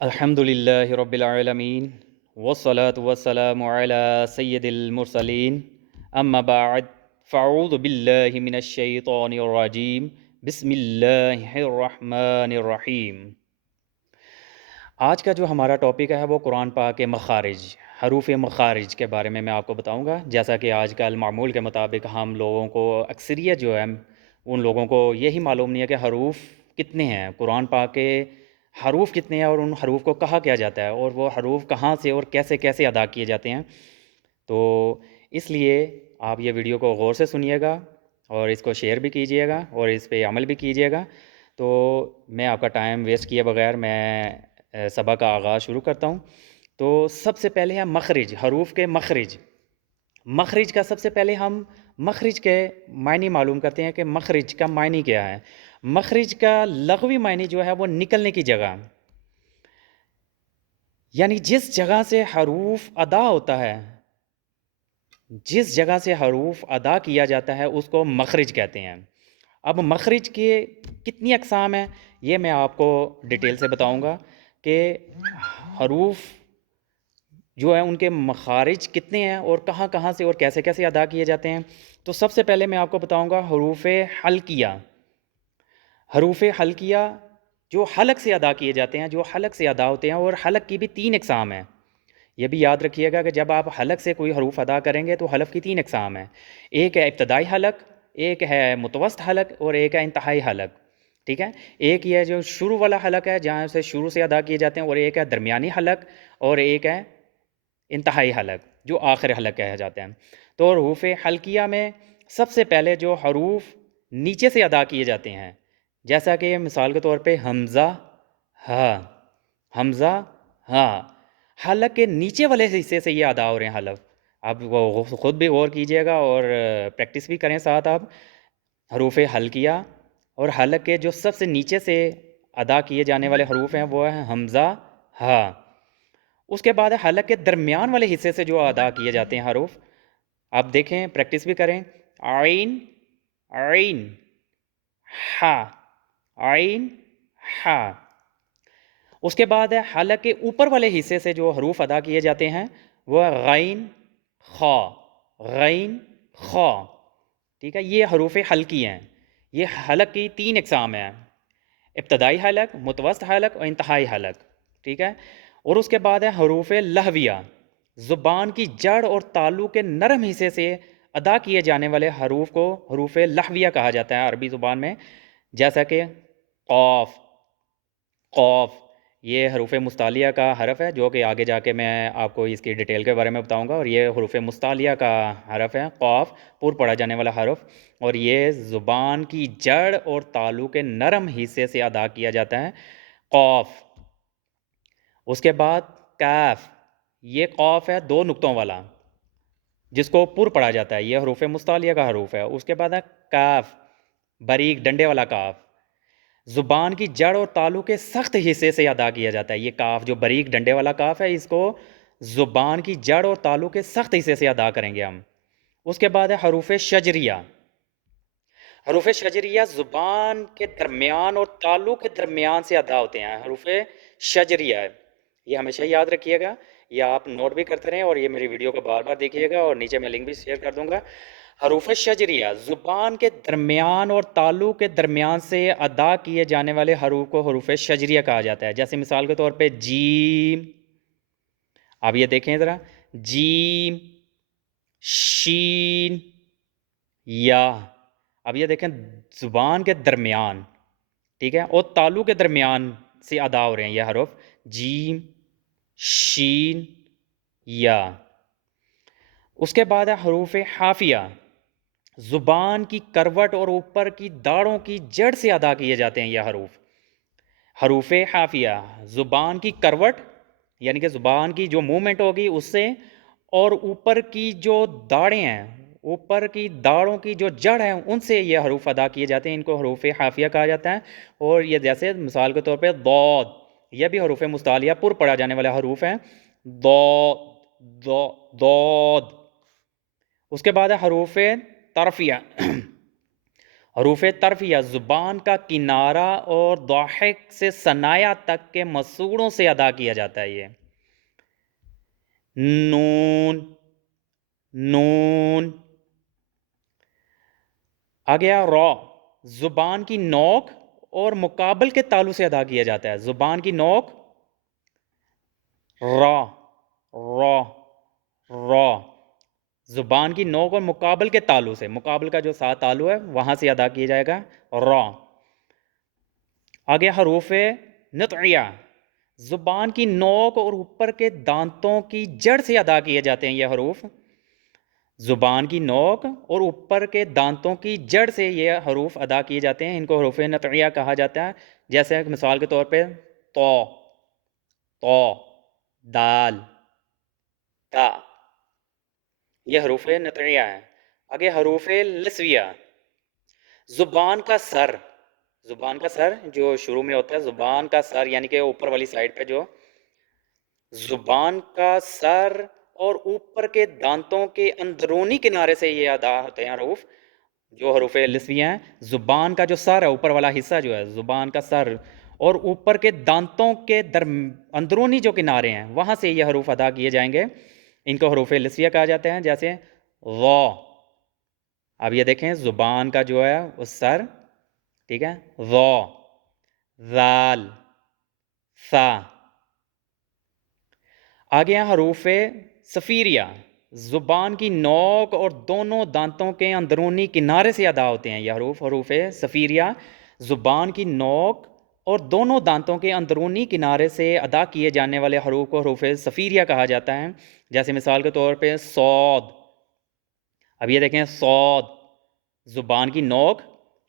الحمد للہ رب العالمین والصلاة والسلام علی سید المرسلین اما بعد فاعوذ باللہ من الشیطان الرجیم بسم اللہ الرحمن الرحیم۔ آج کا جو ہمارا ٹاپک ہے وہ قرآن پاک کے مخارج، حروف مخارج کے بارے میں آپ کو بتاؤں گا۔ جیسا کہ آج کل معمول کے مطابق ہم لوگوں کو اکثریت جو ہے ان لوگوں کو یہی معلوم نہیں ہے کہ حروف کتنے ہیں، قرآن پاک کے حروف کتنے ہیں اور ان حروف کو کہا کیا جاتا ہے اور وہ حروف کہاں سے اور کیسے کیسے ادا کیے جاتے ہیں۔ تو اس لیے آپ یہ ویڈیو کو غور سے سنیے گا اور اس کو شیئر بھی کیجیے گا اور اس پہ عمل بھی کیجیے گا۔ تو میں آپ کا ٹائم ویسٹ کیے بغیر میں سبق کا آغاز شروع کرتا ہوں۔ تو سب سے پہلے ہے مخرج، حروف کے مخرج۔ مخرج کا سب سے پہلے ہم مخرج کے معنی معلوم کرتے ہیں کہ مخرج کا معنی کیا ہے۔ مخرج کا لغوی معنی جو ہے وہ نکلنے کی جگہ، یعنی جس جگہ سے حروف ادا ہوتا ہے، جس جگہ سے حروف ادا کیا جاتا ہے اس کو مخرج کہتے ہیں۔ اب مخرج کے کتنی اقسام ہیں یہ میں آپ کو ڈیٹیل سے بتاؤں گا کہ حروف جو ہیں ان کے مخارج کتنے ہیں اور کہاں کہاں سے اور کیسے کیسے ادا کیے جاتے ہیں۔ تو سب سے پہلے میں آپ کو بتاؤں گا حروف حلقیہ۔ حروف حلقیہ جو حلق سے ادا کیے جاتے ہیں، جو حلق سے ادا ہوتے ہیں، اور حلق کی بھی 3 اقسام ہیں۔ یہ بھی یاد رکھیے گا کہ جب آپ حلق سے کوئی حروف ادا کریں گے تو حلق کی 3 اقسام ہیں۔ ایک ہے ابتدائی حلق، ایک ہے متوسط حلق اور ایک ہے انتہائی حلق۔ ٹھیک ہے، ایک یہ جو شروع والا حلق ہے جہاں سے شروع سے ادا کیے جاتے ہیں، اور ایک ہے درمیانی حلق، اور ایک ہے انتہائی حلق جو آخر حلق کہے جاتے ہیں۔ تو حروف حلقیہ میں سب سے پہلے جو حروف نیچے سے ادا کیے جاتے ہیں، جیسا کہ مثال کے طور پہ حمزہ ہا، حمزہ ہا، حلق کے نیچے والے حصے سے یہ ادا ہو رہے ہیں حلف۔ اب وہ خود بھی غور کیجئے گا اور پریکٹس بھی کریں ساتھ آپ۔ حروف حلقیہ اور حلق کے جو سب سے نیچے سے ادا کیے جانے والے حروف ہیں وہ ہیں حمزہ ہا۔ اس کے بعد حلق کے درمیان والے حصے سے جو ادا کیے جاتے ہیں حروف، آپ دیکھیں پریکٹس بھی کریں۔ عین، عین، ہا، عین، ہا۔ اس کے بعد حلق کے اوپر والے حصے سے جو حروف ادا کیے جاتے ہیں وہ غین، خا، غین، خا۔ ٹھیک ہے، یہ حروف حلقی ہیں۔ یہ حلق کی 3 اقسام ہیں، ابتدائی حلق، متوسط حلق اور انتہائی حلق۔ ٹھیک ہے، اور اس کے بعد ہے حروف لہویہ، زبان کی جڑ اور تالو کے نرم حصے سے ادا کیے جانے والے حروف کو حروف لہویہ کہا جاتا ہے عربی زبان میں، جیسا کہ قاف، قوف۔ یہ حروف مستعلیہ کا حرف ہے جو کہ آگے جا کے میں آپ کو اس کی ڈیٹیل کے بارے میں بتاؤں گا، اور یہ حروف مستعلیہ کا حرف ہے قاف، پور پڑھا جانے والا حرف، اور یہ زبان کی جڑ اور تالو کے نرم حصے سے ادا کیا جاتا ہے، قاف۔ اس کے بعد کاف، یہ قاف ہے 2 نقطوں والا جس کو پر پڑھا جاتا ہے، یہ حروف مستعلیہ کا حروف ہے۔ اس کے بعد ہے کاف، باریک ڈنڈے والا کاف، زبان کی جڑ اور تالو کے سخت حصے سے ادا کیا جاتا ہے۔ یہ کاف جو باریک ڈنڈے والا کاف ہے، اس کو زبان کی جڑ اور تالو کے سخت حصے سے ادا کریں گے ہم۔ اس کے بعد ہے حروف شجریہ۔ حروف شجریہ زبان کے درمیان اور تالو کے درمیان سے ادا ہوتے ہیں، حروف شجریہ۔ یہ ہمیشہ یاد رکھیے گا، یہ آپ نوٹ بھی کرتے رہیں اور یہ میری ویڈیو کو بار بار دیکھیے گا، اور نیچے میں لنک بھی شیئر کر دوں گا۔ حروف شجریہ زبان کے درمیان اور تالو کے درمیان سے ادا کیے جانے والے حروف کو حروف شجریہ کہا جاتا ہے۔ جیسے مثال کے طور پہ جیم، اب یہ دیکھیں ذرا، جیم، شین، یا۔ اب یہ دیکھیں زبان کے درمیان، ٹھیک ہے، اور تالو کے درمیان سے ادا ہو رہے ہیں یہ حروف، جیم، شین، یا۔ اس کے بعد ہے حروف حافیہ، زبان کی کروٹ اور اوپر کی داڑھوں کی جڑ سے ادا کیے جاتے ہیں یہ حروف۔ حروف حافیہ زبان کی کروٹ، یعنی کہ زبان کی جو موومنٹ ہوگی اس سے، اور اوپر کی جو داڑھیں ہیں، اوپر کی داڑھوں کی جو جڑ ہے ان سے یہ حروف ادا کیے جاتے ہیں، ان کو حروف حافیہ کہا جاتا ہے۔ اور یہ جیسے مثال کے طور پہ ضاد، یہ بھی حروف مستعلیہ پر پڑھا جانے والے حروف ہیں، ضاد۔ اس کے بعد ہے حروف طرفیہ، حروف ترفیہ زبان کا کنارہ اور ضاحک سے ثنایا تک کے مسوڑوں سے ادا کیا جاتا ہے یہ. نون، نون. آ گیا را، زبان کی نوک اور مقابل کے تالو سے ادا کیا جاتا ہے. زبان کی نوک را، را، را. زبان کی نوک اور مقابل کے تالو سے، مقابل کا جو ساتھ تالو ہے وہاں سے ادا کیا جائے گا را. آگے حروف نطعیہ زبان کی نوک اور اوپر کے دانتوں کی جڑ سے ادا کیے جاتے ہیں یہ حروف. زبان کی نوک اور اوپر کے دانتوں کی جڑ سے یہ حروف ادا کیے جاتے ہیں. ان کو حروف نطعیہ کہا جاتا ہے. جیسے مثال کے طور پہ تو، تو، دال، تا. یہ حروف نطعیہ ہیں. آگے حروف لسویہ زبان کا سر، زبان کا سر جو شروع میں ہوتا ہے، زبان کا سر یعنی کہ اوپر والی سائڈ پہ جو زبان کا سر اور اوپر کے دانتوں کے اندرونی کنارے سے یہ ادا ہوتے ہیں حروف جو حروف لسویہ ہیں. زبان کا جو سر ہے، اوپر والا حصہ جو ہے زبان کا سر اور اوپر کے دانتوں کے اندرونی جو کنارے ہیں وہاں سے یہ حروف ادا کیے جائیں گے. ان کو حروف لسویہ کہا جاتے ہیں. جیسے غا، اب یہ دیکھیں زبان کا جو ہے وہ سر، ٹھیک ہے، غا، ذال، ثا. آگے ہیں حروف صفیریہ زبان کی نوک اور دونوں دانتوں کے اندرونی کنارے سے ادا ہوتے ہیں یہ حروف. حروف صفیریہ زبان کی نوک اور دونوں دانتوں کے اندرونی کنارے سے ادا کیے جانے والے حروف کو حروف صفیریہ کہا جاتا ہے. جیسے مثال کے طور پہ صاد. اب یہ دیکھیں صاد زبان کی نوک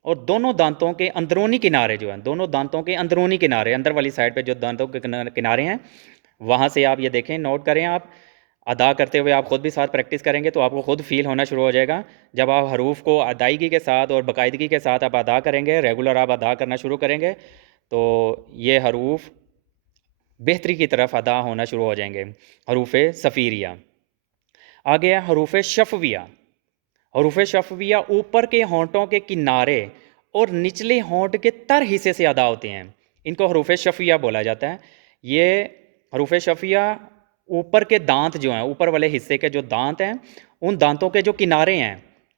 اور دونوں دانتوں کے اندرونی کنارے جو ہیں، دونوں دانتوں کے اندرونی کنارے، اندر والی سائڈ پہ جو دانتوں کے کنارے ہیں وہاں سے آپ یہ دیکھیں، نوٹ کریں. آپ ادا کرتے ہوئے آپ خود بھی ساتھ پریکٹس کریں گے تو آپ کو خود فیل ہونا شروع ہو جائے گا. جب آپ حروف کو ادائیگی کے ساتھ اور باقاعدگی کے ساتھ آپ ادا کریں گے، ریگولر آپ ادا کرنا شروع کریں گے تو یہ حروف بہتری کی طرف ادا ہونا شروع ہو جائیں گے. حروف صفیریہ. آگے ہے حروف شفویہ. حروف شفویہ اوپر کے ہونٹوں کے کنارے اور نچلے ہونٹ کے تر حصے سے ادا ہوتے ہیں. ان کو حروف شفویہ بولا جاتا ہے. یہ حروف شفویہ اوپر کے دانت جو ہیں، اوپر والے حصے کے جو دانت ہیں ان دانتوں کے جو کنارے ہیں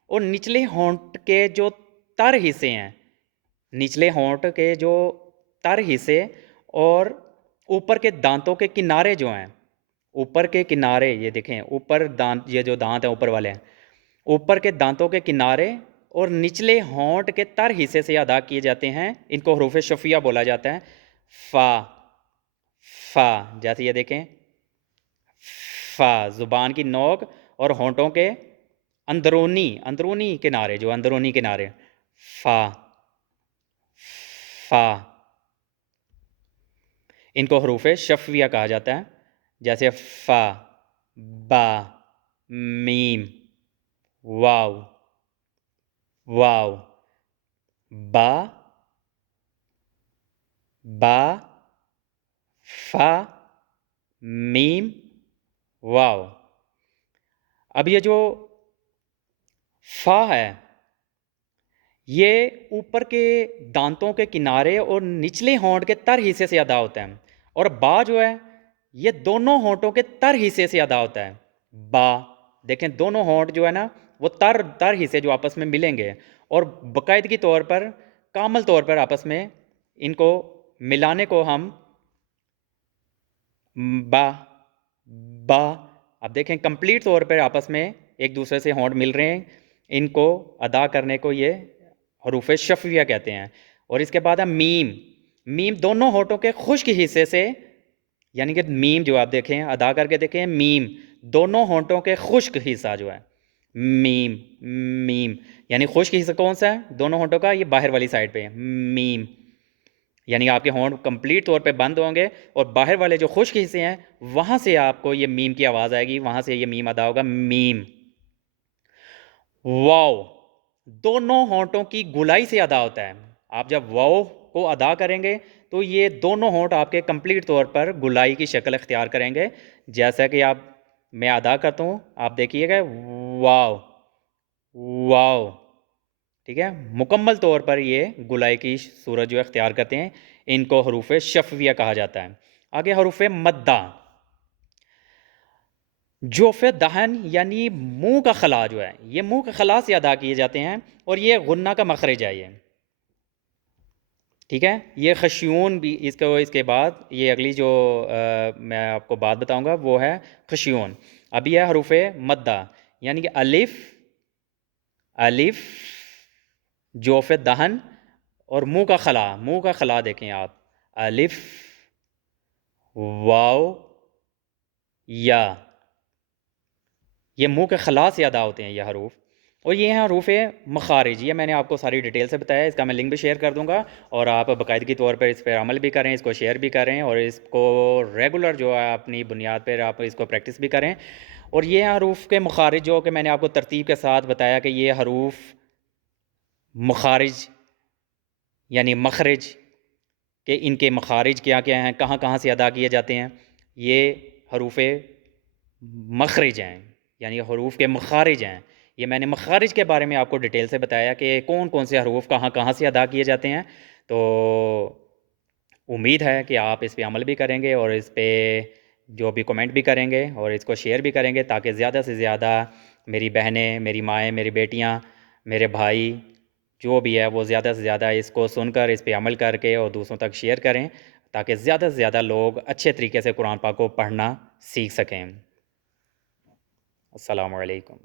اور نچلے ہونٹ کے جو تر حصے ہیں، نچلے ہونٹ کے جو تر حصے اور اوپر کے دانتوں کے کنارے جو ہیں، اوپر کے کنارے یہ دیکھیں اوپر دانت، یہ جو دانت ہیں اوپر والے ہیں، اوپر کے دانتوں کے کنارے اور نچلے ہونٹ کے تر حصے سے ادا کیے جاتے ہیں. ان کو حروف شفیہ بولا جاتا ہے. فا، فا. جیسے یہ دیکھیں فا زبان کی نوک اور ہونٹوں کے اندرونی کنارے، جو اندرونی کنارے، فا، فا. ان کو حروف شفویہ کہا جاتا ہے. جیسے فا، با، میم، واو، واو، با، با، فا، میم، واو. اب یہ جو فا ہے یہ اوپر کے دانتوں کے کنارے اور نچلے ہونٹ کے تر حصے سے ادا ہوتا ہے. اور با جو ہے یہ دونوں ہونٹوں کے تر حصے سے ادا ہوتا ہے. با دیکھیں دونوں ہونٹ جو ہے نا وہ تر حصے جو آپس میں ملیں گے اور باقاعدگی طور پر، کامل طور پر آپس میں ان کو ملانے کو ہم با، با. اب دیکھیں کمپلیٹ طور پر آپس میں ایک دوسرے سے ہونٹ مل رہے ہیں، ان کو ادا کرنے کو یہ حروف شفویہ کہتے ہیں. اور اس کے بعد ہے میم. میم دونوں ہونٹوں کے خشک حصے سے، یعنی کہ میم جو آپ دیکھیں ادا کر کے دیکھیں، میم دونوں ہونٹوں کے خشک حصہ جو ہے میم، میم یعنی خشک حصہ کون سا ہے دونوں ہونٹوں کا؟ یہ باہر والی سائڈ پہ میم. یعنی آپ کے ہونٹ کمپلیٹ طور پہ بند ہوں گے اور باہر والے جو خشک حصے ہیں وہاں سے آپ کو یہ میم کی آواز آئے گی، وہاں سے یہ میم ادا ہوگا میم. واو دونوں ہونٹوں کی گلائی سے ادا ہوتا ہے. آپ جب واو کو ادا کریں گے تو یہ دونوں ہونٹ آپ کے کمپلیٹ طور پر گلائی کی شکل اختیار کریں گے. جیسا کہ میں ادا کرتا ہوں آپ دیکھیے گا واو، واو، ٹھیک ہے، مکمل طور پر یہ گولائی کی صورت جو اختیار کرتے ہیں، ان کو حروف شفویہ کہا جاتا ہے۔ آگے حروف مدہ، جوف دہن یعنی منہ کا خلا جو ہے، یہ منہ کا خلا سے ادا کیے جاتے ہیں، اور یہ غنہ کا مخرج ہے یہ، ٹھیک ہے۔ یہ خشیون بھی اس کے بعد یہ اگلی جو میں آپ کو بات بتاؤں گا وہ ہے خشیون۔ اب یہ حروف مدہ یعنی کہ الف جوف دہن اور منہ کا خلا دیکھیں آپ، الف واو یا، یہ منہ کے خلا سے ادا ہوتے ہیں یہ حروف، اور یہ ہیں حروف مخارج۔ یہ میں نے آپ کو ساری ڈیٹیل سے بتایا، اس کا میں لنک بھی شیئر کر دوں گا، اور آپ باقاعدگی طور پر اس پہ عمل بھی کریں، اس کو شیئر بھی کریں، اور اس کو ریگولر جو ہے اپنی بنیاد پر آپ اس کو پریکٹس بھی کریں۔ اور یہ ہیں حروف کے مخارج جو کہ میں نے آپ کو ترتیب کے ساتھ بتایا کہ یہ حروف مخارج یعنی مخرج، کہ ان کے مخارج کیا کیا ہیں، کہاں کہاں سے ادا کیے جاتے ہیں۔ یہ حروف مخرج ہیں یعنی حروف کے مخارج ہیں۔ یہ میں نے مخارج کے بارے میں آپ کو ڈیٹیل سے بتایا کہ کون کون سے حروف کہاں کہاں سے ادا کیے جاتے ہیں۔ تو امید ہے کہ آپ اس پہ عمل بھی کریں گے، اور اس پہ جو بھی کمنٹ بھی کریں گے، اور اس کو شیئر بھی کریں گے، تاکہ زیادہ سے زیادہ میری بہنیں، میری مائیں، میری بیٹیاں، میرے بھائی جو بھی ہے وہ زیادہ سے زیادہ اس کو سن کر اس پہ عمل کر کے اور دوسروں تک شیئر کریں، تاکہ زیادہ سے زیادہ لوگ اچھے طریقے سے قرآن پاک کو پڑھنا سیکھ سکیں۔ السلام علیکم۔